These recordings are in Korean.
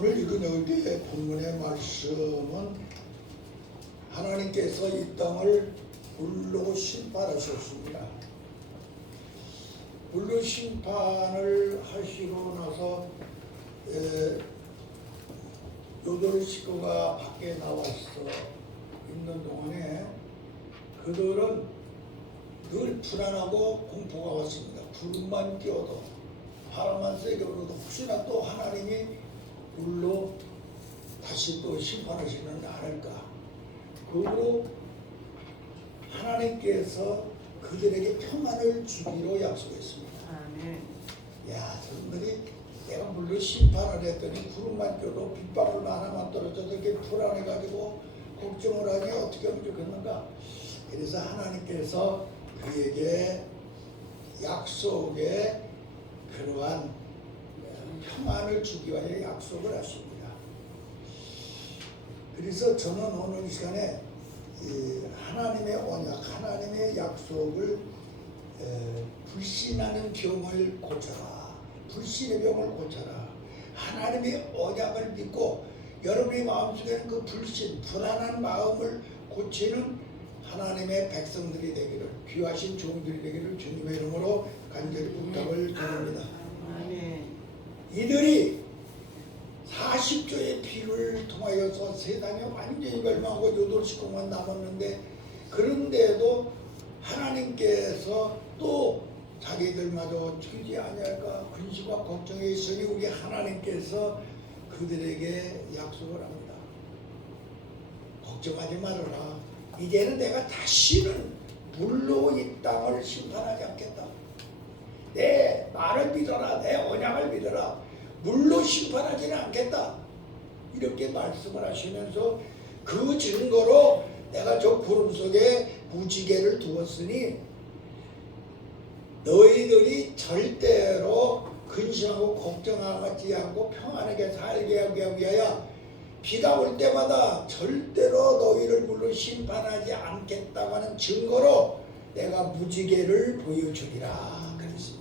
오늘 읽은 여기 본문의 말씀은 하나님께서 이 땅을 불로 심판하셨습니다. 불로 심판을 하시고 나서 요돌 식구가 밖에 나와서 있는 동안에 그들은 늘 불안하고 공포가 왔습니다. 구름만 끼어도 바람만 세게 불어도 혹시나 또 하나님이 불로 다시 또 심판하시는 않을까. 그러므로 하나님께서 그들에게 평안을 주기로 약속했습니다. 아멘. 야, 저분들이 내가 물론 심판을 했더니 구름만 껴도 빗방울 하나만 떨어져도 이렇게 불안해가지고 걱정을 하니 어떻게 하면 좋겠는가. 그래서 하나님께서 그에게 약속에 그러한 평안을 주기 위해 약속을 하십니다. 그래서 저는 오늘 이 시간에 하나님의 언약, 하나님의 약속을 불신하는 병을 고쳐라. 불신의 병을 고쳐라. 하나님의 언약을 믿고 여러분의 마음속에는 그 불신, 불안한 마음을 고치는 하나님의 백성들이 되기를, 귀하신 종들이 되기를 주님의 이름으로 간절히 부탁을 드립니다. 이들이 40조의 피를 통하여서 세상에 완전히 멸망하고 요돌 식구만 남았는데, 그런데도 하나님께서 또 자기들마저 죽이지 아니할까 근심과 걱정에 있으니 우리 하나님께서 그들에게 약속을 합니다. 걱정하지 말아라. 이제는 내가 다시는 물로 이 땅을 심판하지 않겠다. 내 말을 믿어라. 내 언약을 믿어라. 물로 심판하지는 않겠다. 이렇게 말씀을 하시면서 그 증거로 내가 저 구름 속에 무지개를 두었으니 너희들이 절대로 근심하고 걱정하지 않고 평안하게 살게 하기 위하여 비가 올 때마다 절대로 너희를 물로 심판하지 않겠다고 하는 증거로 내가 무지개를 보여주리라 그랬습니다.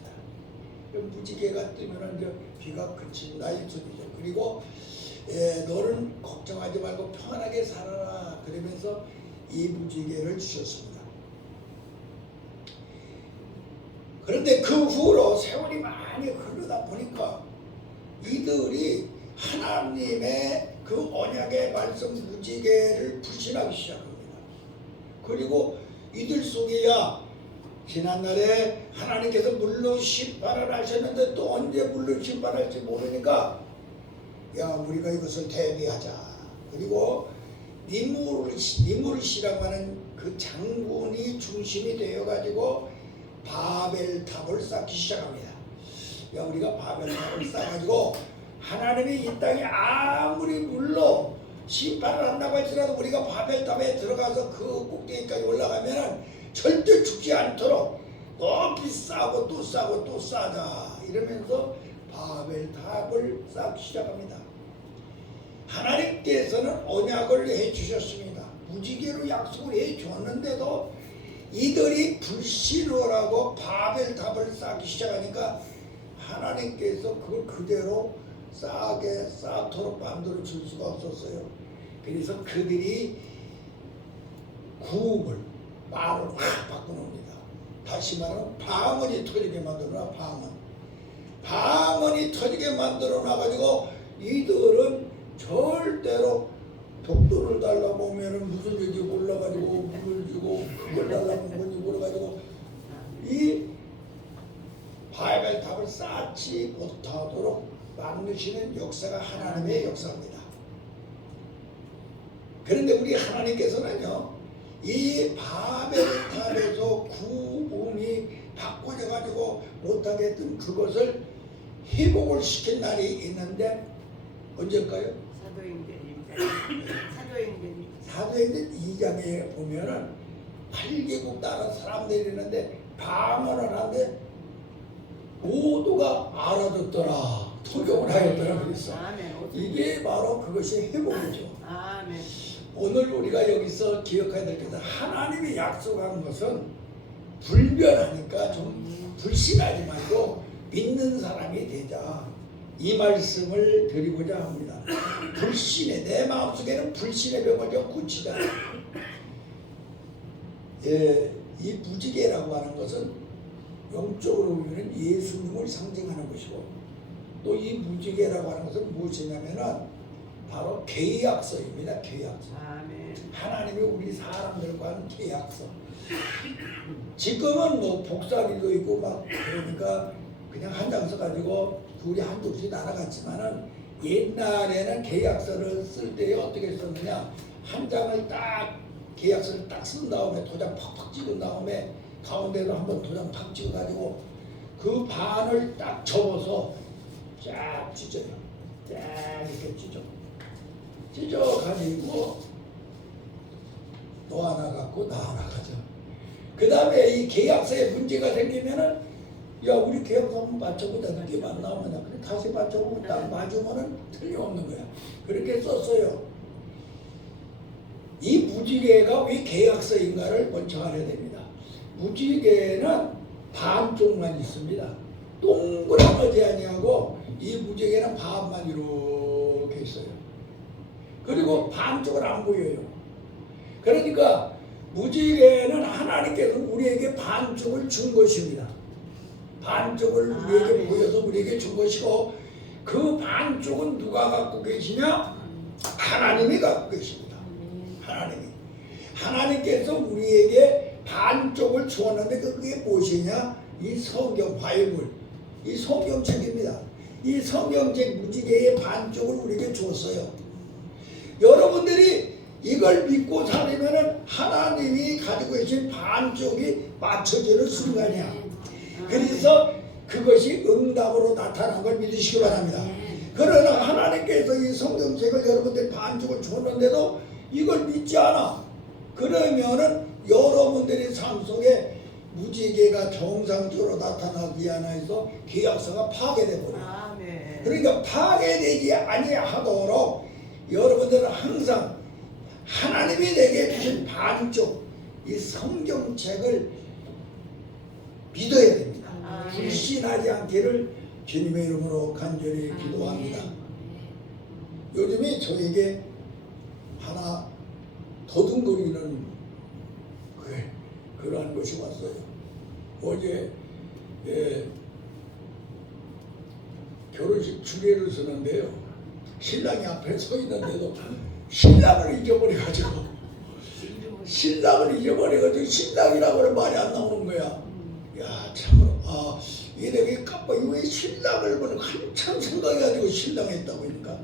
무지개가 뜨면 비가 그친다 이 소리죠. 그리고 너는 걱정하지 말고 평안하게 살아라 그러면서 이 무지개를 주셨습니다. 그런데 그 후로 세월이 많이 흐르다 보니까 이들이 하나님의 그 언약의 말씀 무지개를 불신하기 시작합니다. 그리고 이들 속에야 지난날에 하나님께서 물로 심판을 하셨는데 또 언제 물로 심판할지 모르니까 야, 우리가 이것을 대비하자. 그리고 니무르시라고 하는 그 장군이 중심이 되어가지고 바벨탑을 쌓기 시작합니다. 야, 우리가 바벨탑을 쌓아가지고 하나님이 이 땅에 아무리 물로 심판을 한다고 할지라도 우리가 바벨탑에 들어가서 그 꼭대기까지 올라가면은 절대 죽지 않도록 높이 쌓고 또 쌓고 또 쌓자 이러면서 바벨탑을 쌓기 시작합니다. 하나님께서는 언약을 해주셨습니다. 무지개로 약속을 해줬는데도 이들이 불신을 하고 바벨탑을 쌓기 시작하니까 하나님께서 그걸 그대로 쌓도록 만들어 줄 수가 없었어요. 그래서 그들이 구음을 말을 확 바꿔놓습니다. 다시 말하면 방언이 터지게 만들어놔. 방언이 터지게 만들어 놔가지고 이들은 절대로 독도를 달라보면은 무슨 얘기 몰라가지고 물을 주고 그걸 달라면 뭔지 몰라가지고 이 바벨탑을 쌓지 못하도록 막으시는 역사가 하나님의 역사입니다. 그런데 우리 하나님께서는요, 이 바벨탑에서 구음이 바꿔져가지고 못하게 했던 그것을 회복을 시킨 날이 있는데 언제일까요? 사도행전 2장에 보면은 8개국 나라 사람들이 있는데 방언을 하는데 모두가 알아듣더라. 통역을 하였더라 그랬어. 이게 바로 그것이 회복이죠. 오늘 우리가 여기서 기억해야 될 것은 하나님이 약속한 것은 불변하니까 좀 불신하지 말고 믿는 사람이 되자. 이 말씀을 드리고자 합니다. 불신의 내 마음속에는 불신의 병을 좀 고치자. 예, 이 무지개라고 하는 것은 영적으로 보면 예수님을 상징하는 것이고 또 이 무지개라고 하는 것은 무엇이냐면은 바로 계약서입니다. 계약서. 아멘. 하나님이 우리 사람들과 하는 계약서. 지금은 뭐 복사기도 있고 막 그러니까 그냥 한 장 써가지고 둘이 한 쪽씩 날아갔지만은 옛날에는 계약서를 쓸 때 어떻게 썼느냐, 한 장을 딱 계약서를 딱 쓴 다음에 도장 팍팍 찍은 다음에 가운데로 한번 도장 팍 찍어가지고 그 반을 딱 접어서 쫙 찢어요. 쫙 이렇게 찢어가지고 너 하나 갖고 나 하나 가져. 그 다음에 이 계약서에 문제가 생기면은 야 우리 계약서 한번 맞춰보자. 그게 안 나오면 그래 다시 맞춰보면 딱 맞으면은 틀림없는 거야. 그렇게 썼어요. 이 무지개가 왜 계약서인가를 먼저 알아야 됩니다. 무지개는 반쪽만 있습니다. 동그라미지 아니하고 이 무지개는 반만 이렇게 있어요. 그리고 반쪽은 안 보여요. 그러니까 무지개는 하나님께서 우리에게 반쪽을 준 것입니다. 반쪽을 우리에게 보여서 우리에게 준 것이고 그 반쪽은 누가 갖고 계시냐? 하나님이 갖고 계십니다. 하나님께서 우리에게 반쪽을 주었는데 그게 무엇이냐? 이 성경 바이블, 이 성경책입니다. 이 성경책 무지개의 반쪽을 우리에게 주었어요. 여러분들이 이걸 믿고 살면은 하나님이 가지고 계신 반쪽이 맞춰지는 순간이야. 그래서 그것이 응답으로 나타난 걸 믿으시기 바랍니다. 그러나 하나님께서 이 성경책을 여러분들 반쪽을 줬는데도 이걸 믿지 않아. 그러면은 여러분들의 삶 속에 무지개가 정상적으로 나타나지 않아서 계약서가 파괴돼 버려요. 그러니까 파괴되지 아니하도록 여러분들은 항상 하나님이 내게 주신 반쪽 이 성경책을 믿어야 됩니다. 불신하지 않기를 주님의 이름으로 간절히 기도합니다. 요즘에 저에게 하나 더듬거리는 그러한 것이 왔어요. 어제 결혼식 주례를 서는데요. 신랑이 앞에 서 있는데도 신랑을 잊어버려가지고 신랑이라고는 말이 안 나오는 거야. 야 참으로 얘네가 깜빡 왜 신랑을 보는 한참 생각해가지고 신랑했다고 하니까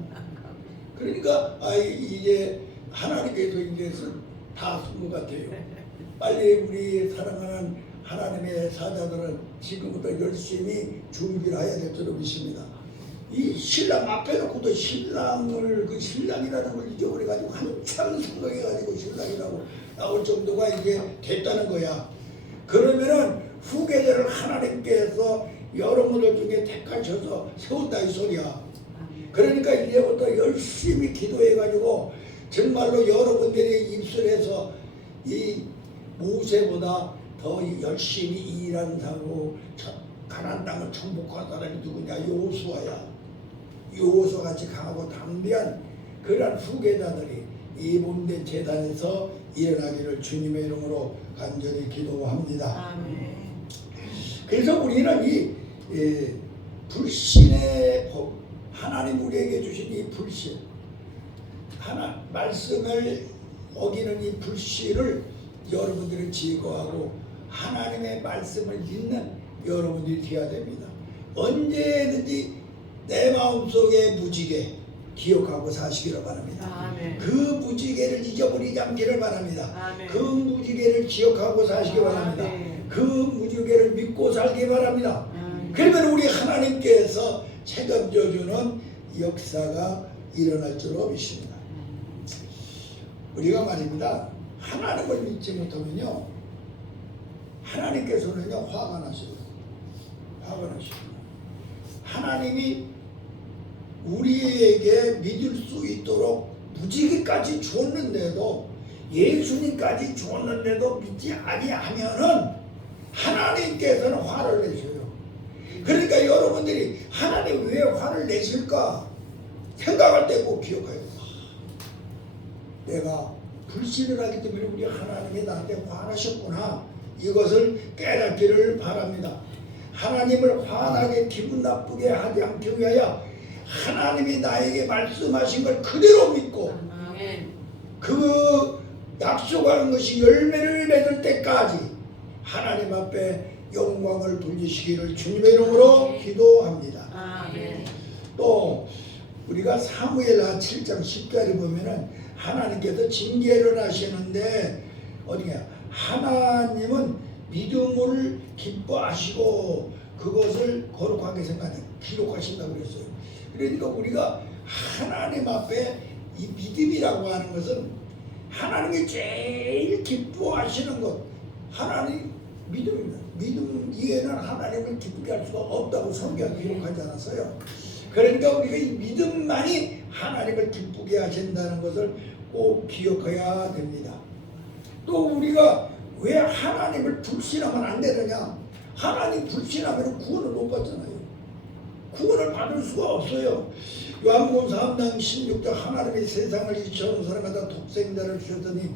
그러니까 이제 하나님께서 이제 다 쓴 것 같아요. 빨리 우리 사랑하는 하나님의 사자들은 지금부터 열심히 준비를 해야 될 줄로 믿습니다. 이 신랑 앞에 놓고도 신랑을 그 신랑이라는 걸 잊어버려가지고 한참 생각해가지고 신랑이라고 나올 정도가 이제 됐다는 거야. 그러면은 후계자를 하나님께서 여러분들 중에 택하셔서 세운다 이 소리야. 그러니까 이제부터 열심히 기도해가지고 정말로 여러분들이 입술에서 이 모세보다 더 열심히 일하는 사람으로 가나안 땅을 정복한 사람이 누구냐? 여호수아야. 여호수아같이 강하고 담대한 그러한 후계자들이 이 몸된 제단에서 일어나기를 주님의 이름으로 간절히 기도합니다. 아멘. 그래서 우리는 이 불신의 법, 하나님 우리에게 주신 이 불신, 말씀을 어기는 이 불신을 여러분들이 제거하고 하나님의 말씀을 믿는 여러분들이 되어야 됩니다. 언제든지 내 마음속에 무지개 기억하고 사시기를 바랍니다. 아멘. 그 무지개를 잊어버리지 않기를 바랍니다. 아멘. 그 무지개를 기억하고 사시기 바랍니다. 아멘. 그 무지개를 믿고 살기 바랍니다. 아멘. 그러면 우리 하나님께서 책임져주는 역사가 일어날 줄로 믿습니다. 우리가 말입니다. 하나님을 믿지 못하면요, 하나님께서는요 화가 나시거든요. 하나님이 우리에게 믿을 수 있도록 무지개까지 주었는데도, 예수님까지 주었는데도 믿지 아니하면은 하나님께서는 화를 내셔요. 그러니까 여러분들이 하나님 왜 화를 내실까 생각할 때 꼭 기억해요. 내가 불신을 하기 때문에 우리 하나님이 나한테 화나셨구나. 이것을 깨닫기를 바랍니다. 하나님을 화나게 기분 나쁘게 하지 않기 위하여 하나님이 나에게 말씀하신 걸 그대로 믿고 그 약속하는 것이 열매를 맺을 때까지 하나님 앞에 영광을 돌리시기를 주님의 이름으로 기도합니다. 또 우리가 사무엘하 7장 10절에 보면은 하나님께서 징계를 하시는데 어디냐, 하나님은 믿음을 기뻐하시고 그것을 거룩하게 생각해 기록하신다고 그랬어요. 그러니까 우리가 하나님 앞에 이 믿음이라고 하는 것은 하나님이 제일 기뻐하시는 것, 하나님 믿음입니다. 믿음 이외에는 하나님을 기쁘게 할 수가 없다고 성경에 기록하지 않았어요. 그러니까 우리가 이 믿음만이 하나님을 기쁘게 하신다는 것을 꼭 기억해야 됩니다. 또 우리가 왜 하나님을 불신하면 안 되느냐? 하나님 불신하면 구원을 못 받잖아요. 구원을 받을 수가 없어요. 요한복음 3장 16절 하나님이 세상을 이처럼 사랑하다 독생자를 주셨더니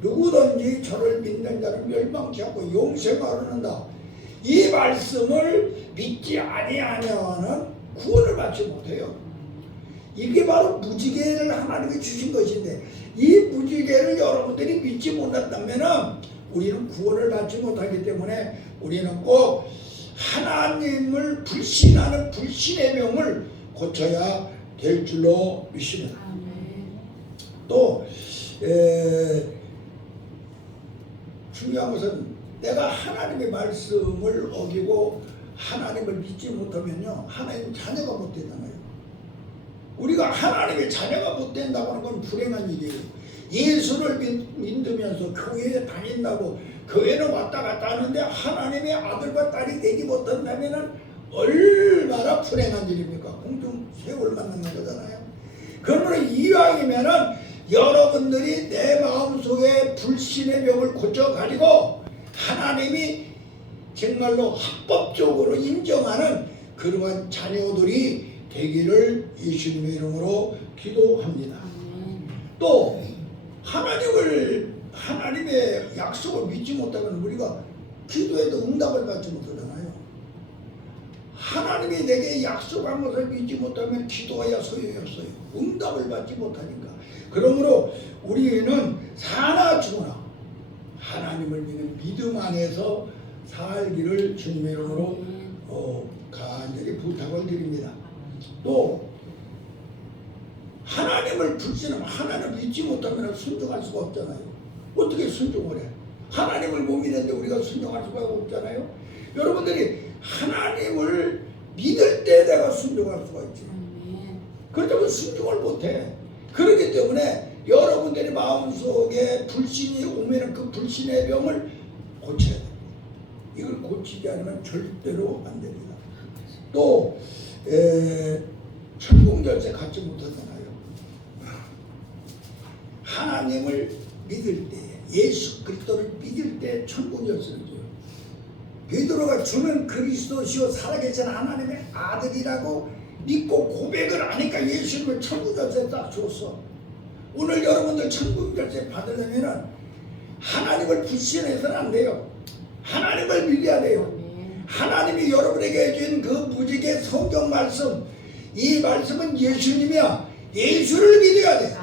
누구든지 저를 믿는 자를 멸망치 않고 영생을 얻는다. 이 말씀을 믿지 아니하면은 구원을 받지 못해요. 이게 바로 무지개를 하나님이 주신 것인데 이 무지개를 여러분들이 믿지 못한다면 우리는 구원을 받지 못하기 때문에 우리는 꼭 하나님을 불신하는 불신의 병을 고쳐야 될 줄로 믿습니다. 또 중요한 것은 내가 하나님의 말씀을 어기고 하나님을 믿지 못하면요 하나님 자녀가 못 되잖아요. 우리가 하나님의 자녀가 못 된다고 하는 건 불행한 일이에요. 예수를 믿으면서 교회에 다닌다고 교회는 왔다 갔다 하는데 하나님의 아들과 딸이 되지 못한다면 얼마나 불행한 일입니까? 공중 세월 만나는 거잖아요. 그러므로 이왕이면은 여러분들이 내 마음속에 불신의 병을 고쳐가지고 하나님이 정말로 합법적으로 인정하는 그러한 자녀들이 되기를 예수님의 이름으로 기도합니다. 또 하나님의 약속을 믿지 못하면 우리가 기도해도 응답을 받지 못하잖아요. 하나님이 내게 약속한 것을 믿지 못하면 기도해야 소용이 없어요. 응답을 받지 못하니까. 그러므로 우리는 사나 죽으나 하나님을 믿는 믿음 안에서 살기를 주님의 이름으로 간절히 부탁을 드립니다. 또 하나님을 불신하면 하나님을 믿지 못하면 순종할 수가 없잖아요. 어떻게 순종을 해? 하나님을 못 믿는데 우리가 순종할 수가 없잖아요. 여러분들이 하나님을 믿을 때 내가 순종할 수가 있지. 그렇다면 순종을 못해. 그렇기 때문에 여러분들의 마음속에 불신이 오면 그 불신의 병을 고쳐야 됩니다. 이걸 고치지 않으면 절대로 안 됩니다. 또 천국 열쇠 갖지 못하잖아요. 하나님을 믿을 때, 예수 그리스도를 믿을 때 천국 열쇠를 줘요. 베드로가 주는 그리스도시요 살아계신 하나님의 아들이라고 믿고 고백을 하니까 예수님을 천국 열쇠 딱 줬어. 오늘 여러분들 천국 열쇠 받으려면 하나님을 불신해서는 안 돼요. 하나님을 믿어야 돼요. 하나님이 여러분에게 준 그 무지개 성경 말씀, 이 말씀은 예수님이야. 예수를 믿어야 돼.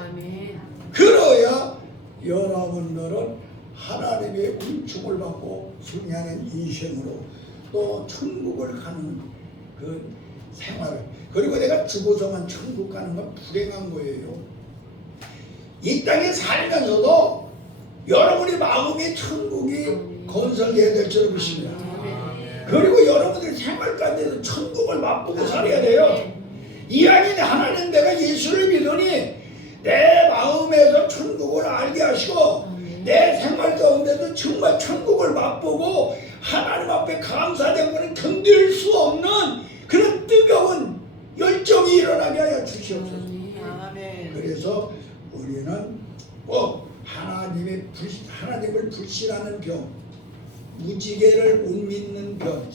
그러야 여러분들은 하나님의 은총을 받고 승리하는 인생으로 또 천국을 가는 그 생활을, 그리고 내가 죽어서만 천국 가는 건 불행한 거예요. 이 땅에 살면서도 여러분의 마음의 천국이 건설돼야 될 줄 믿습니다. 그리고 여러분들의 생활가운데서 천국을 맛보고 살아야 돼요. 이왕이면 하나님 내가 예수를 믿으니 내 마음에서 천국을 알게 하시고 내 생활 가운데도 정말 천국을 맛보고 하나님 앞에 감사되고는 견딜 수 없는 그런 뜨거운 열정이 일어나게 하여 주시옵소서. 그래서 우리는 꼭 하나님을 불신하는 병, 무지개를 못 믿는 병,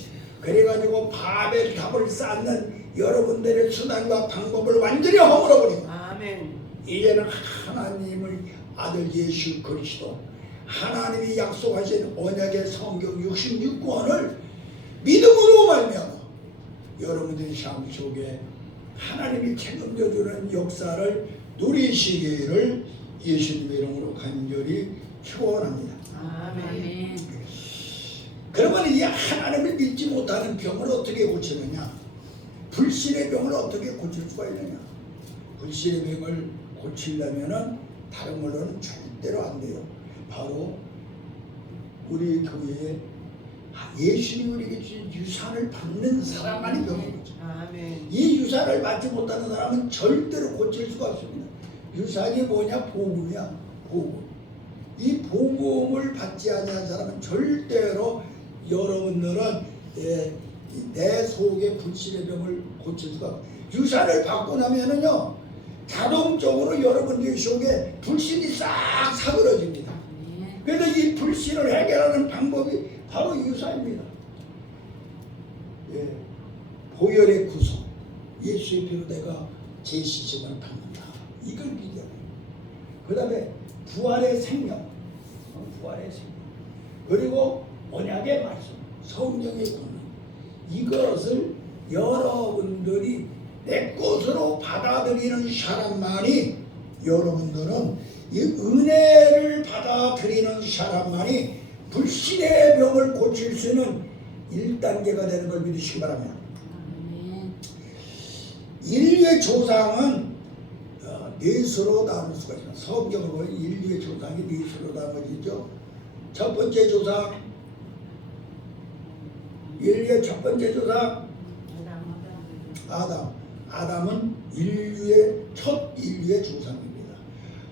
그래가지고 바벨탑을 쌓는 여러분들의 수단과 방법을 완전히 허물어버리고 아멘. 이제는 하나님을 아들 예수 그리스도 하나님이 약속하신 언약의 성경 66권을 믿음으로 말미암아 여러분들의 삶 속에 하나님이 책임져 주는 역사를 누리시기를 예수님의 이름으로 간절히 축원합니다. 아멘. 그러면 이 하나님을 믿지 못하는 병을 어떻게 고치느냐? 불신의 병을 어떻게 고칠 수가 있느냐? 불신의 병을 고치려면은 다른 걸로는 절대로 안 돼요. 바로 우리 교회에 예수님이 우리에게 주신 유산을 받는 사람만이 병을 고쳐. 아멘. 이 유산을 받지 못하는 사람은 절대로 고칠 수가 없습니다. 유산이 뭐냐? 복음이야. 복음. 이 복음을 받지 않는 사람은 절대로 여러분들은 내 속의 불신의 병을 고칠 수가 없어요. 유산을 받고 나면은요 자동적으로 여러분들 속에 불신이 싹 사그러집니다. 그래서 이 불신을 해결하는 방법이 바로 유산입니다. 보혈의 구속, 예수의 피로 내가 제 시점을 받는다. 이걸 믿어야 돼요. 그 다음에 부활의 생명, 부활의 생명, 그리고 언약의 말씀, 성령의 권능, 이것을 여러분들이 내 것으로 받아들이는 사람만이 여러분들은 이 은혜를 받아들이는 사람만이 불신의 병을 고칠 수 있는 1단계가 되는 걸 믿으시기 바랍니다. 인류의 조상은 넷으로 나눌 수가 있습니다. 성경을 보면 인류의 조상이 넷으로 나눠지죠. 첫 번째 조상, 인류의 첫 번째 조상 아담. 아담은 첫 인류의 조상입니다.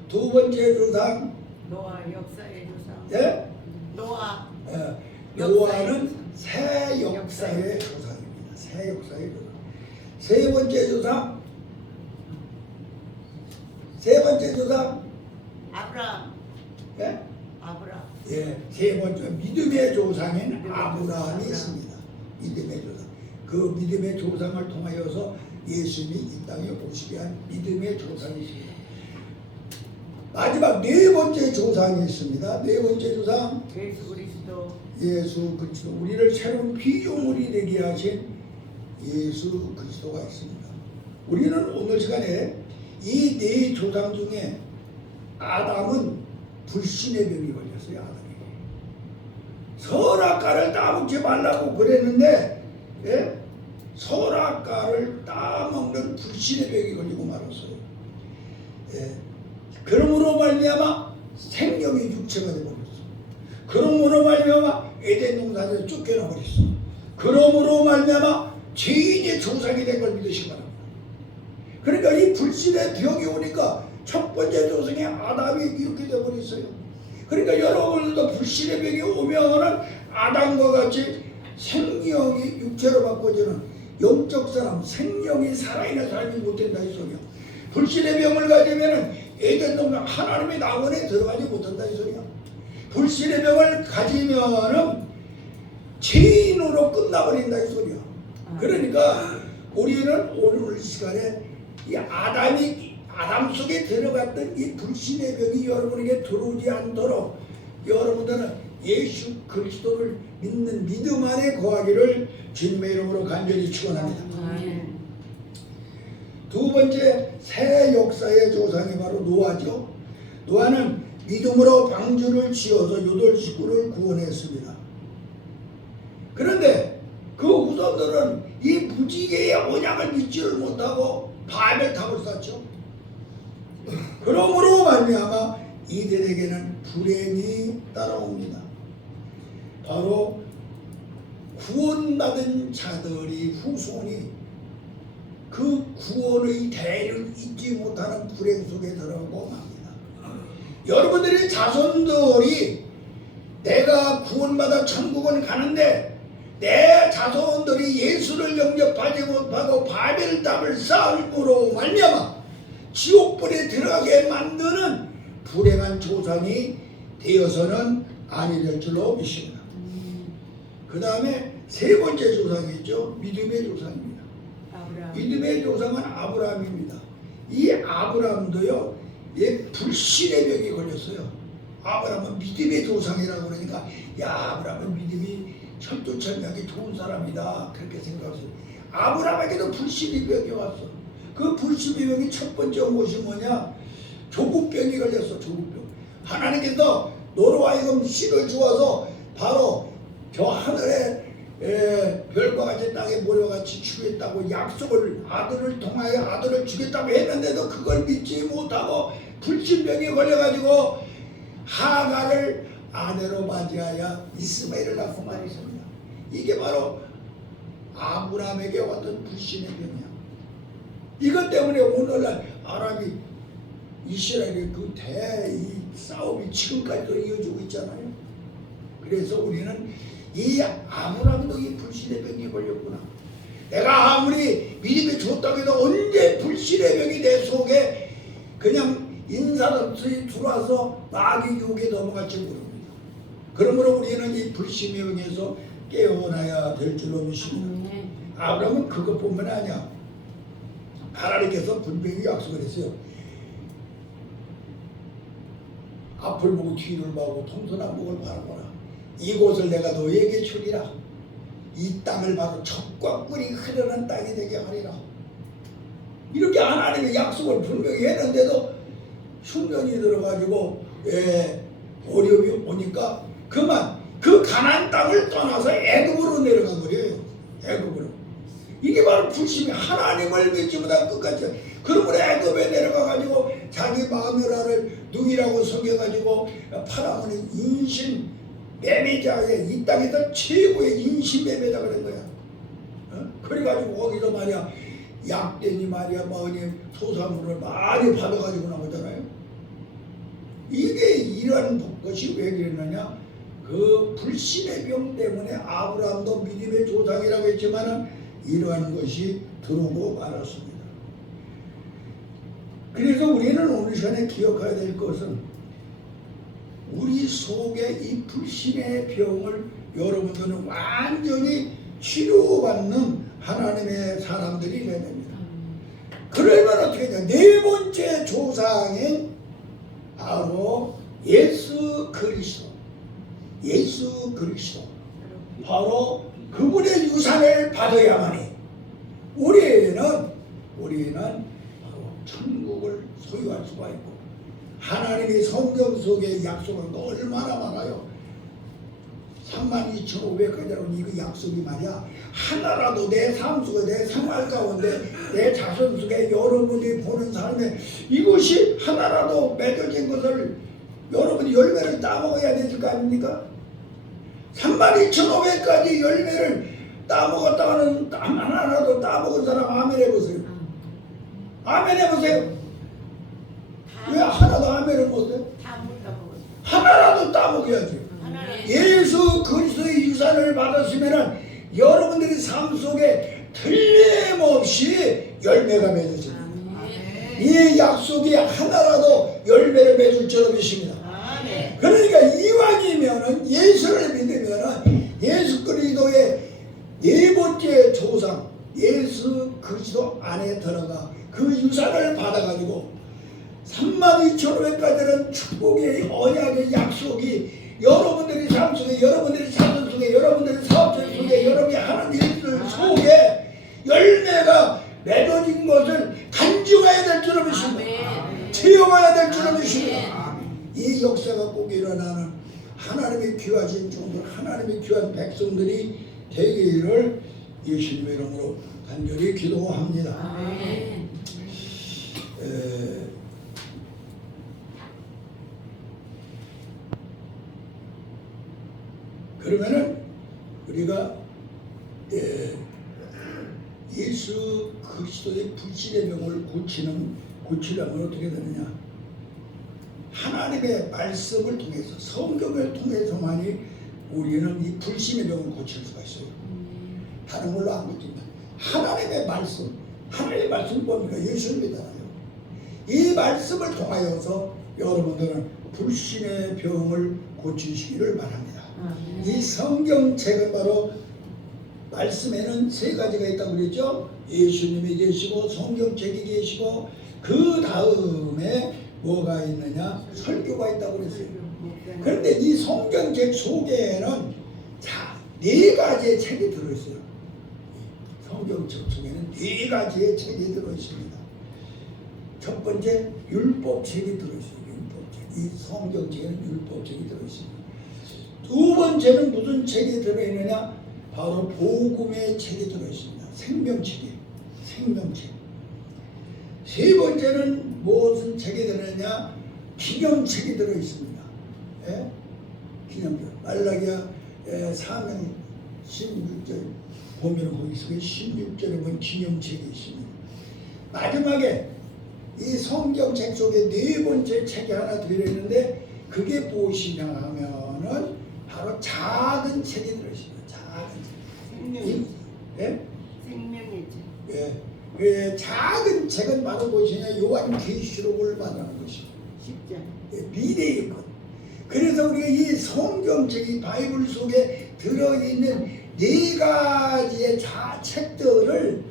두 번째 조상 노아 역사의 조상. 예? 노아. 노아는 새 역사의 조상입니다. 새 역사의 조상. 세 번째 조상 아브라함. 예? 아브라함. 예, 세 번째 믿음의 조상인 아브라함이 있습니다. 믿음의 조상. 그 믿음의 조상을 통하여서 예수님이 이 땅에 오시게 한 믿음의 조상이십니다. 마지막 네 번째 조상이 있습니다. 네 번째 조상 예수 그리스도. 예수 그리스도, 우리를 새로운 피조물이 되게 하신 예수 그리스도가 있습니다. 우리는 오늘 시간에 이 네 조상 중에 아담은 불신의 병이 걸렸어요. 아담에게 선악과를 따먹지 말라고 그랬는데 선악과를 따먹는 불신의 병이 걸리고 말았어요. 그러므로 말미암아 생명이 육체가 되어버렸어. 그러므로 말미암아 에덴 동산에서 쫓겨나 버렸어. 그러므로 말미암아 죄인의 조상이 된 걸 믿으시기 바랍니다. 그러니까 이 불신의 병이 오니까 첫 번째 조상의 아담이 이렇게 되어버렸어요. 그러니까 여러분들도 불신의 병이 오면은 아담과 같이 생명이 육체로 바꿔지는 영적 사람, 생명이 살아있는 사람이 못 된다 이 소리야. 불신의 병을 가지면은 에덴 동산 하나님의 낙원에 들어가지 못한다 이 소리야. 불신의 병을 가지면은 죄인으로 끝나버린다 이 소리야. 그러니까 우리는 오늘 시간에 이 아담 속에 들어갔던 이 불신의 병이 여러분에게 들어오지 않도록 여러분들은 예수 그리스도를 믿는 믿음 안에 거하기를 주님의 이름으로 간절히 축원합니다. 두 번째 새 역사의 조상이 바로 노아죠. 노아는 믿음으로 방주를 지어서 8식구를 구원했습니다. 그런데 그 후손들은 이 무지개의 언약을 믿지를 못하고 바벨탑을 쌓죠. 그러므로 말미암아 이들에게는 불행이 따라옵니다. 바로 구원받은 자들이 후손이 그 구원의 대를 잊지 못하는 불행 속에 들어가고 맙니다. 여러분들의 자손들이 내가 구원받아 천국을 가는데 내 자손들이 예수를 영접하지 못하고 바벨탑을 쌓음으로 말미암아 지옥불에 들어가게 만드는 불행한 조상이 되어서는 아니 될 줄로 믿습니다. 그 다음에 세 번째 조상이 있죠. 믿음의 조상입니다. 아브라함. 믿음의 조상은 아브라함입니다. 이 아브라함도요, 불신의 병이 걸렸어요. 아브라함은 믿음의 조상이라고 그러니까, 야, 아브라함은 믿음이 철두철미하게 좋은 사람이다, 그렇게 생각했어요. 아브라함에게도 불신의 병이 왔어. 그 불신의 병이 첫 번째 온 것이 뭐냐? 조국병이 걸렸어. 조국병. 하나님께서 너로 하여금 씨를 주어서 바로 저 하늘에 별과 같이 땅에 모래같이 주겠다고 약속을, 아들을 통하여 아들을 주겠다고 했는데도 그걸 믿지 못하고 불신병에 걸려가지고 하가를 아내로 맞이하여 이스마엘을 낳고 말했습니다. 이게 바로 아브라함에게 왔던 불신의 병이야. 이것 때문에 오늘날 아람이 이스라엘의 그 이 싸움이 지금까지도 이어지고 있잖아요. 그래서 우리는 이 아브라함도 이 불신의 병이 걸렸구나. 내가 아무리 믿음이 좋다고 해도 언제 불신의 병이 내 속에 그냥 인사롭이 들어와서 마귀 유혹에 넘어갈지 모릅니다. 그러므로 우리는 이 불신의 병에서 깨어나야 될 줄로 믿습니다. 아브라함은 그것뿐만 아니야. 하나님께서 분명히 약속을 했어요. 앞을 보고 뒤를 보고 동서남북을 바라보라. 이곳을 내가 너에게 주리라. 이 땅을 바로 젖과 꿀이 흐르는 땅이 되게 하리라. 이렇게 하나님의 약속을 분명히 했는데도 흉년이 들어가지고 어려움이 오니까 그만 그 가나안 땅을 떠나서 애굽으로 내려가 버려요. 애굽으로. 이게 바로 불신이 하나님을 믿지 못한 끝까지. 그러므로 애굽에 내려가가지고 자기 마누라를 누이라고 속여가지고 파라오는 인신 매매자의 이 땅에서 최고의 인신 매매자 그런 거야. 그래가지고 거기서 말이야 약대니 말이야 뭐니 소사물을 많이 받아가지고 나오잖아요. 이게 이러한 것이 왜 그랬느냐? 그 불신의 병 때문에 아브라함도 믿음의 조상이라고 했지만은 이러한 것이 들어오고 말았습니다. 그래서 우리는 오늘 시간에 기억해야 될 것은 우리 속에 이 불신의 병을 여러분들은 완전히 치료받는 하나님의 사람들이 되어야 됩니다. 그러면 어떻게 되냐? 네 번째 조상인 바로 예수 그리스도. 예수 그리스도. 바로 그분의 유산을 받아야만이 우리는 바로 천국을 소유할 수가 있고 하나님의 성경 속에 약속한 거 얼마나 많아요. 32,500가지라는 이거 약속이 말이야. 하나라도 내 삶 속에 내 생활 가운데 내 자손 속에 여러분이 보는 삶에 이것이 하나라도 맺어진 것을 여러분이 열매를 따먹어야 되실 거 아닙니까? 32,500가지 열매를 따먹었다가는 하나라도 따먹은 사람 아멘 해보세요. 아멘 해보세요. 왜 하나도 아멘을 못해? 다 못 따먹었어. 하나라도 따먹어야지. 예수 그리스도의 유산을 받았으면 여러분들의 삶 속에 틀림없이 열매가 맺어집니다. 이 약속이 하나라도 열매를 맺을 줄로 믿습니다. 그러니까 이왕이면은 예수를 믿으면은 예수 그리스도의 네 번째 조상 예수 그리스도 안에 들어가 그 유산을 받아가지고 32,500가지는 축복의 언약의 약속이 여러분들의 삶 속에 여러분들의 자손 속에 여러분들의 사업체 속에 여러분이 하는 일들 속에 열매가 맺어진 것을 간증해야 될 줄로 믿습니다. 체험해야 될 줄로 믿습니다. 이 역사가 꼭 일어나는 하나님의 귀하신 종들 하나님의 귀한 백성들이 되기를 예수님의 이름으로 간절히 기도합니다. 그러면은 우리가 예수 그리스도의 불신의 병을 고치려면 어떻게 되느냐? 하나님의 말씀을 통해서 성경을 통해서만이 우리는 이 불신의 병을 고칠 수가 있어요. 다른 걸로 안 고친다. 하나님의 말씀, 하나님의 말씀 뭡니까? 예수님이잖아요. 이 말씀을 통하여서 여러분들은 불신의 병을 고치시기를 바랍니다. 이 성경책은 바로 말씀에는 세 가지가 있다고 그랬죠. 예수님이 계시고 성경책이 계시고 그 다음에 뭐가 있느냐? 설교가 있다고 그랬어요. 그런데 이 성경책 속에는 네 가지의 책이 들어있어요. 성경책 속에는 네 가지의 책이 들어있습니다. 첫 번째 율법책이 들어있어요. 율법책. 이 성경책에는 율법책이 들어있습니다. 두 번째는 무슨 책이 들어있느냐? 바로 복음의 책이 들어있습니다. 생명책이에요. 생명책. 세 번째는 무슨 책이 들어있느냐? 기념책이 들어있습니다. 예? 기념책. 말라기야 4장 16절 보면 거기 속에 16절에 보면 기념책이 있습니다. 마지막에 이 성경책 속에 네 번째 책이 하나 들어있는데 그게 무엇이냐 하면은 바로 작은 책이 들어있습니다. 작은 책. 생명의 예? 생명의 책. 예. 그 작은 책은 바로 무엇이냐? 요한계시록을 말하는 것입니다. 10장. 예, 미래의 것. 그래서 우리가 이 성경책, 이 바이블 속에 들어있는 네 가지의 책들을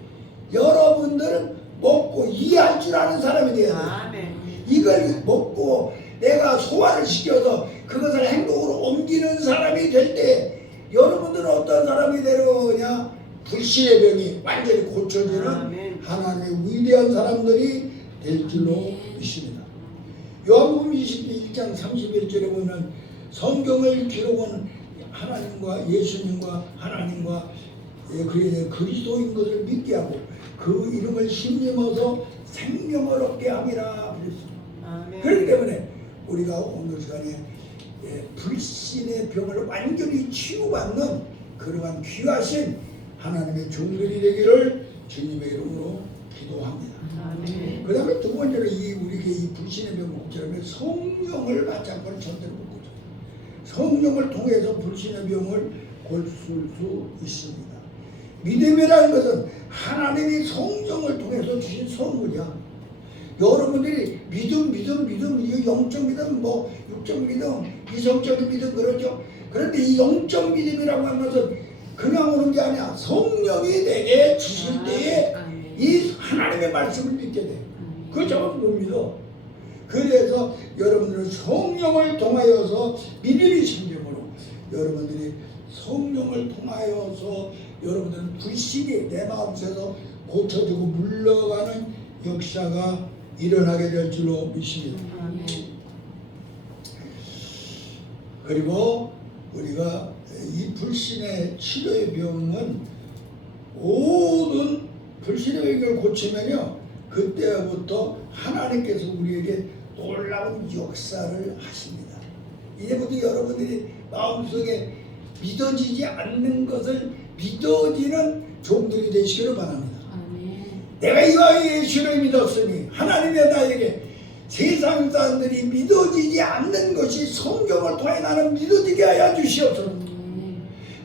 여러분들은 먹고 이해할 줄 아는 사람이 돼야 돼요. 아멘. 이걸 먹고 내가 소화를 시켜서 그것을 행동으로 옮기는 사람이 될 때 여러분들은 어떤 사람이 되느냐? 불신의 병이 완전히 고쳐지는 아멘. 하나님의 위대한 사람들이 될 줄로 믿습니다. 요한복음 21장 31절에 보면 성경을 기록한 하나님과 예수님과 하나님과 그의 그리스도인 것을 믿게 하고 그 이름을 신념어서 생명을 얻게 함이라 그랬습니다. 아멘. 그렇기 때문에 우리가 오늘 시간에 불신의 병을 완전히 치유받는 그러한 귀하신 하나님의 종들이 되기를 주님의 이름으로 기도합니다. 아멘. 그 다음에 두 번째로 우리에게 이 불신의 병을 고치려면 성령을 받지 않고는 절대로 못 고쳐요. 성령을 통해서 불신의 병을 고칠 수 있습니다. 믿음이라는 것은 하나님이 성령을 통해서 주신 선물이야. 여러분들이 믿음, 이거 영적 믿음, 뭐 육적 믿음, 이성적인 믿음 그러죠. 그런데 이 영적 믿음이라고 하는 것은 그냥 오는 게 아니야. 성령이 내게 주실 때에 이 하나님의 말씀을 믿게 돼. 그거 저는 못 믿어. 그래서 여러분들은 성령을 통하여서 믿음이 생기므로 여러분들이 성령을 통하여서 여러분들은 불신이 내 마음속에서 고쳐지고 물러가는 역사가 일어나게 될 줄로 믿습니다. 그리고 우리가 이 불신의 치료의 병은 모든 불신의 병을 고치면요 그때부터 하나님께서 우리에게 놀라운 역사를 하십니다. 이제부터 여러분들이 마음속에 믿어지지 않는 것을 믿어지는 종들이 되시기를 바랍니다. 내가 이와 예수를 믿었으니 하나님이 나에게 세상 사람들이 믿어지지 않는 것이 성경을 통해 나는 믿어지게 하여 주시옵소서.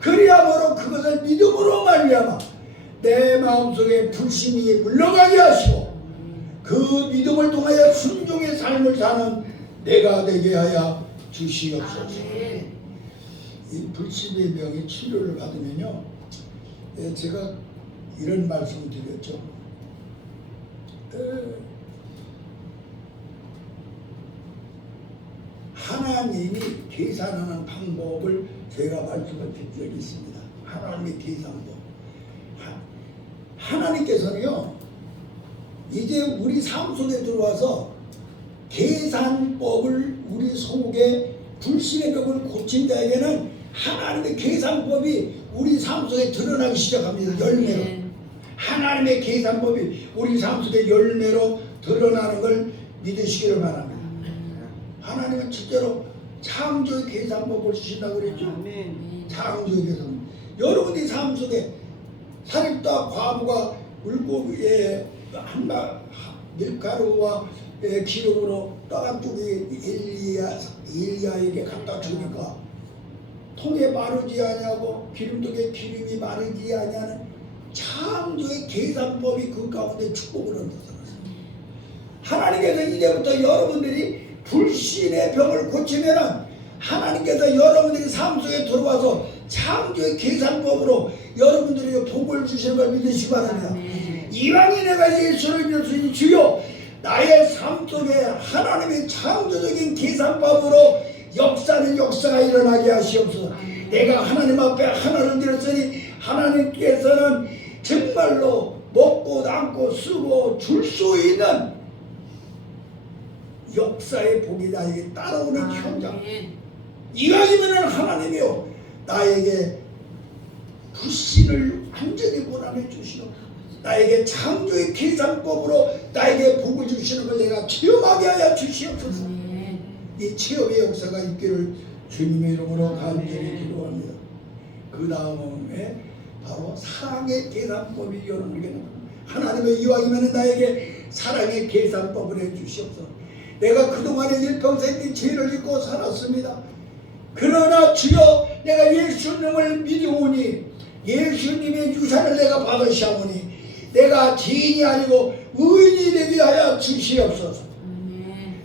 그리하므로 그것을 믿음으로 말미암아 내 마음속에 불신이 물러가게 하시고 그 믿음을 통하여 순종의 삶을 사는 내가 되게 하여 주시옵소서. 이 불신의 병의 치료를 받으면요 제가 이런 말씀을 드렸죠. 하나님이 계산하는 방법을 제가 말씀을 드린 적이 있습니다. 하나님의 계산법. 하나님께서는요 이제 우리 삶 속에 들어와서 계산법을 우리 속에 불신의 병을 고친 자에게는 하나님의 계산법이 우리 삶 속에 드러나기 시작합니다. 열매로. 하나님의 계산법이 우리 삶 속에 열매로 드러나는 걸 믿으시기를 바랍니다. 하나님은 실제로 창조의 계산법을 주신다고 그랬죠. 창조의 계산법. 여러분의 삶 속에 사립다 과부가 물고기에 밀가루와 기름으로 떠난 쪽이 엘리야에게 갖다 주니까 통에 마르지 아니하고 기름통에 기름이 마르지 아니하는 창조의 계산법이 그 가운데 축복을 얻었습니다. 하나님께서 이제부터 여러분들이 불신의 병을 고치면은 하나님께서 여러분들이 삶 속에 들어와서 창조의 계산법으로 여러분들에게 복을 주시는 걸 믿으시기 바랍니다. 이왕에 내가 예수를 믿었으니 주여 나의 삶 속에 하나님의 창조적인 계산법으로 역사는 역사가 일어나게 하시옵소서. 내가 하나님 앞에 하나를 들었으니 하나님께서는 정말로 먹고 남고 쓰고 줄 수 있는 역사의 복이 나에게 따라오는 현장. 이왕이면 하나님이요 나에게 불신을 완전히 고난해 주시오. 나에게 창조의 계산법으로 나에게 복을 주시는 걸 내가 체험하게 하여 주시옵소서. 이 체험의 역사가 있기를 주님의 이름으로 간절히 기도합니다. 그 다음에 바로 사랑의 계산법이 여러분에게 나옵니다. 하나님의 이왕이면 나에게 사랑의 계산법을 해주시옵소서. 내가 그동안에 일평생 죄를 짓고 살았습니다. 그러나 주여 내가 예수님을 믿으오니 예수님의 유산을 내가 받으시오니 내가 죄인이 아니고 의인이 되게 하여 주시옵소서.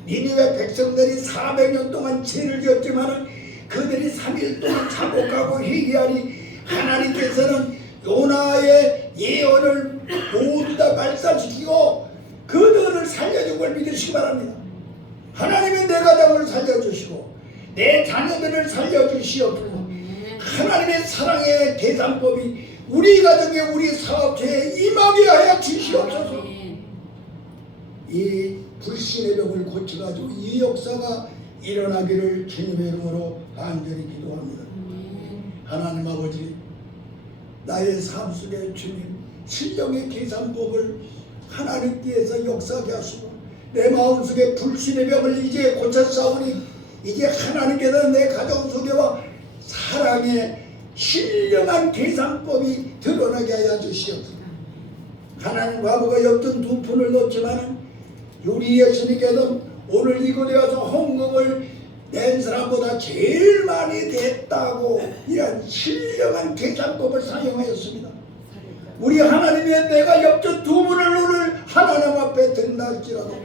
니느웨 백성들이 400년 동안 죄를 지었지만 그들이 3일 동안 자복하고 회개하니 하나님께서는 요나의 예언을 모두 다 말살시키고 그들을 살려준 걸 믿으시기 바랍니다. 하나님은 내 가정을 살려주시고 내 자녀들을 살려주시옵소서. 하나님의 사랑의 계산법이 우리 가정에 우리 사업체에 임하게 하여 주시옵소서. 이 불신의 벽을 고쳐가지고 이 역사가 일어나기를 주님의 이름으로 간절히 기도합니다. 하나님 아버지 나의 삶 속에 주님 신령의 계산법을 하나님께서 역사하게 하시고 내 마음속에 불신의 벽을 이제 고쳤사오니 이제 하나님께서 내 가정 속에와 사랑의 신령한 계산법이 드러나게 하여 주시옵소서. 하나님 과부가 옅은 두 푼을 넣지만 우리 예수님께서 오늘 이곳에 와서 헌금을 낸 사람보다 제일 많이 됐다고 이런 신령한 계산법을 사용하였습니다. 우리 하나님의 내가 엽전 두 분을 오늘 하나님 앞에 든다 할지라도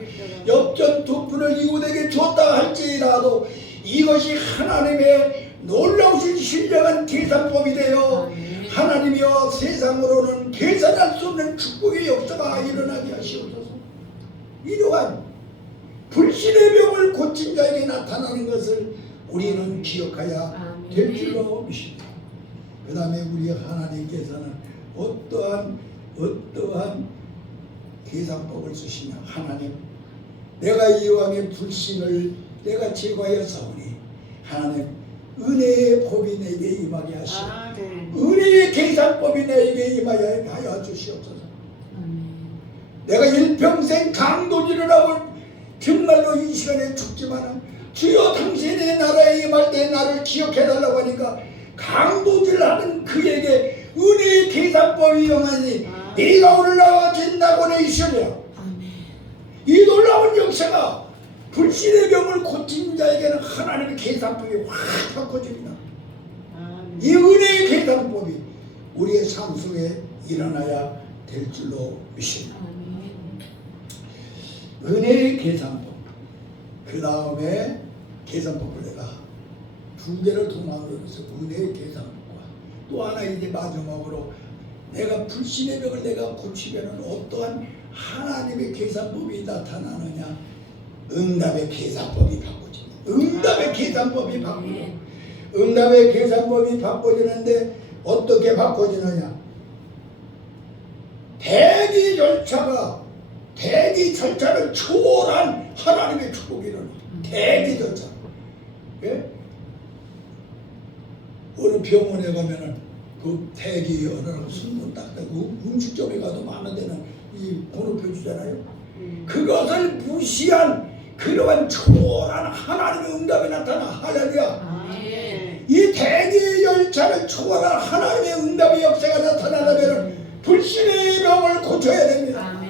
엽전 두 분을 이웃에게 줬다 할지라도 이것이 하나님의 놀라우신 신령한 계산법이 되어 하나님이여 세상으로는 계산할 수 없는 축복의 역사가 일어나게 하시옵소서. 이러한 불신의 병을 고친 자에게 나타나는 것을 우리는 기억해야 될 줄로 믿습니다. 그 다음에 우리 하나님께서는 어떠한 계산법을 쓰시냐. 하나님 내가 이왕의 불신을 내가 제거하여 싸우니 하나님 은혜의 법이 내게 임하게 하시오. 은혜의 계산법이 내게 임하여 하여 주시옵소서. 내가 일평생 강도질을 하고 정말로 이 시간에 죽지만 주여 당신의 나라에 임할 때 나를 기억해달라고 하니까 강도질하는 그에게 은혜의 계산법이 임하니 네가 오늘 나와 진나고내 이시오냐. 이 놀라운 역사가 불신의 병을 고친 자에게는 하나님의 계산법이 확 바꿔줍니다. 이 은혜의 계산법이 우리의 삶 속에 일어나야 될 줄로 믿습니다. 은혜의 계산법. 그 다음에 계산법을 내가 두 개를 동반해서 은혜의 계산법과 또 하나 이제 마지막으로 내가 불신의 벽을 내가 고치면 어떠한 하나님의 계산법이 나타나느냐. 응답의 계산법이 바꿔집니다. 응답의 계산법이 바꾸고 응답의 계산법이 바꿔지는데 어떻게 바꿔지느냐. 대기 절차를 초월한 하나님의 축복이 일어납니다. 대기 절차. 예? 어느 병원에 가면은 그 대기 열어라고 승문 딱 떼고 음식점에 가도 많은 데는 이 번호표 주잖아요. 그것을 무시한 그러한 초월한 하나님의 응답이 나타나. 할렐루야. 이 대기 열차를 초월한 하나님의 응답의 역사가 나타나려면 불신의 병을 고쳐야 됩니다.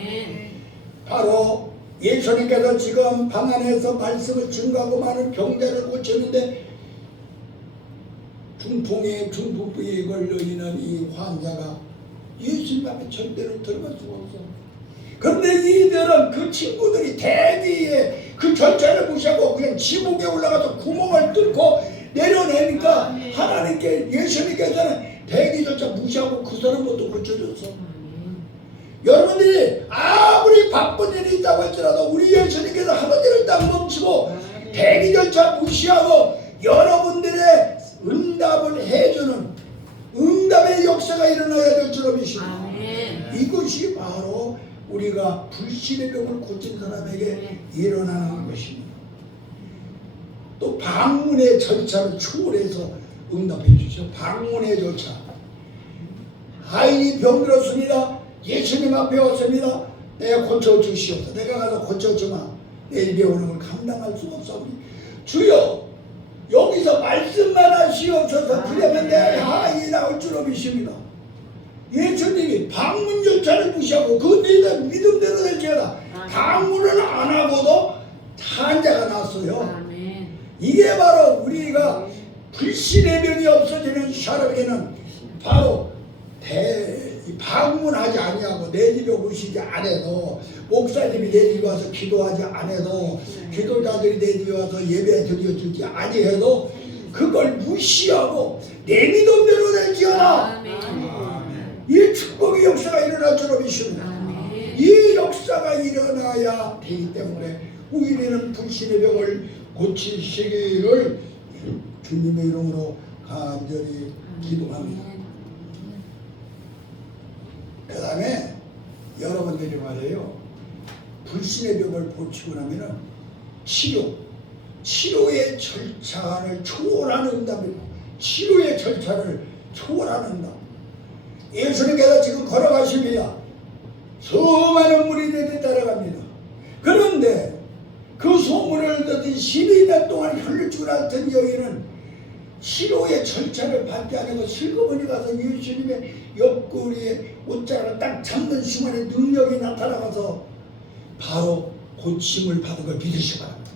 바로 예수님께서 지금 방 안에서 말씀을 증거하고 많은 병자를 고쳤는데 중풍부에 걸려 있는 이 환자가 예수님 앞에 절대로 들어갈 수가 없어. 그런데 이들은 그 친구들이 대기에 그 절차를 무시하고 그냥 지붕에 올라가서 구멍을 뚫고 내려낸 그러니까 하나님께 예수님께서는 대기조차 무시하고 그 사람부터 고쳐줬어. 여러분들이 아무리 바쁜 일이 있다고 할지라도 우리 예수님께서 하나님을 딱 멈추고 대기조차 무시하고 여러분들의 응답을 해주는 응답의 역사가 일어나야 될 줄로 믿습니다. 이것이 바로 우리가 불신의 병을 고친 사람에게 일어나는 것입니다. 또 방문의 절차를 초월해서 응답해 주셔. 방문의 절차. 아인이 병들었습니다. 예수님 앞에 왔습니다. 내가 고쳐주시옵소서. 내가 가서 고쳐주마. 내 입에 오는 걸 감당할 수가 없사오니 주여 여기서 말씀만 하시옵소서. 그러면 내 아이 나올 줄로 믿습니다. 예수님이 방문 절차를 무시하고 그 믿음대로 될지어다 방문을 안 하고도 환자가 났어요. 이게 바로 우리가 불신의 병이 없어지는 사람에게는 바로 방문하지 아니하고 내 집에 오시지 않아도 목사님이 내 집에 와서 기도하지 않아도 기도자들이 내 집에 와서 예배 드려주지 아니해도 그걸 무시하고 내 믿음대로 될지어다. 이 축복의 역사가 일어날 줄로 믿습니다. 이 역사가 일어나야 되기 때문에 우리는 불신의 병을 고치시기를 주님의 이름으로 간절히 기도합니다. 그 다음에 여러분들이 말이에요. 불신의 병을 고치고 나면은 치료의 절차를 초월하는 응답이고 치료의 절차를 초월하는 응답. 예수님께서 지금 걸어가십니다. 수많은 무리들이 따라갑니다. 그런데 그 소문을 듣던 12년 동안 혈루증을 앓던 여인은 치료의 절차를 밟지 않고 슬그머니 가서 예수님의 옆구리에 옷자락을 딱 잡는 순간에 능력이 나타나서 바로 고침을 받은 걸 믿으시기 바랍니다.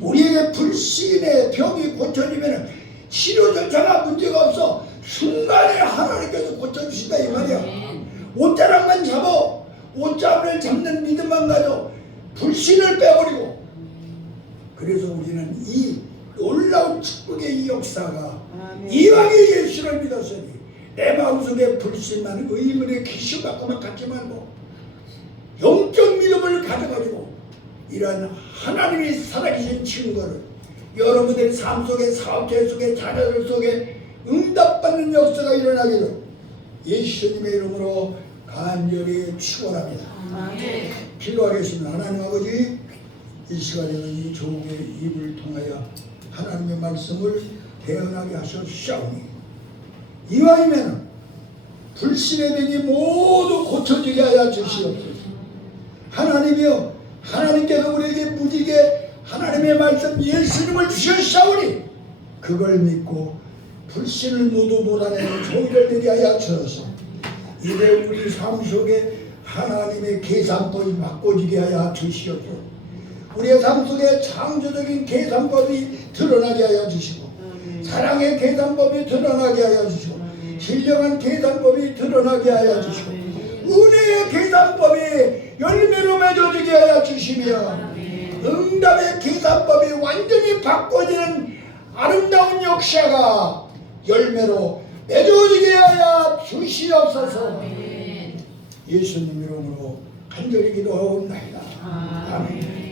우리에게 불신의 병이 고쳐지면 치료 절차가 문제가 없어. 순간에 하나님께서 고쳐주신다 이 말이야. 옷자락만 잡아. 옷자락을 잡는 믿음만 가져 불신을 빼버리고. 그래서 우리는 이 놀라운 축복의 이 역사가 이왕의 예수를 믿었으니 내 마음속에 불신만 의문의 귀신 갖고만 갖지 말고 영적 믿음을 가져가지고 이러한 하나님이 살아계신 증거를 여러분들의 삶 속에 사업체 속에 자녀들 속에 응답받는 역사가 일어나기를 예수님의 이름으로 간절히 축원합니다. 기도하겠습니다. 하나님 아버지, 이 시간에는 이 조국의 입을 통하여 하나님의 말씀을 대언하게 하셨사오니 이와이면 불신의 병이 모두 고쳐지게 하여 주시옵소서. 하나님이여, 하나님께서 우리에게 무지개 하나님의 말씀 예수님을 주셨사오니 그걸 믿고 불신을 모두 몰아내는 종이를 되게 하여 주셔서 이제 우리 삶 속에 하나님의 계산법이 바꿔지게 하여 주시옵소서. 우리의 삶 속에 창조적인 계산법이 드러나게 하여 주시고 사랑의 계산법이 드러나게 하여 주시고 신령한 계산법이 드러나게 하여 주시고 은혜의 계산법이 열매로 맺어지게 하여 주시며 응답의 계산법이 완전히 바꿔지는 아름다운 역사가 열매로 맺어지게 하여 주시옵소서. 예수님 이름으로 간절히 기도하옵나이다. 아멘.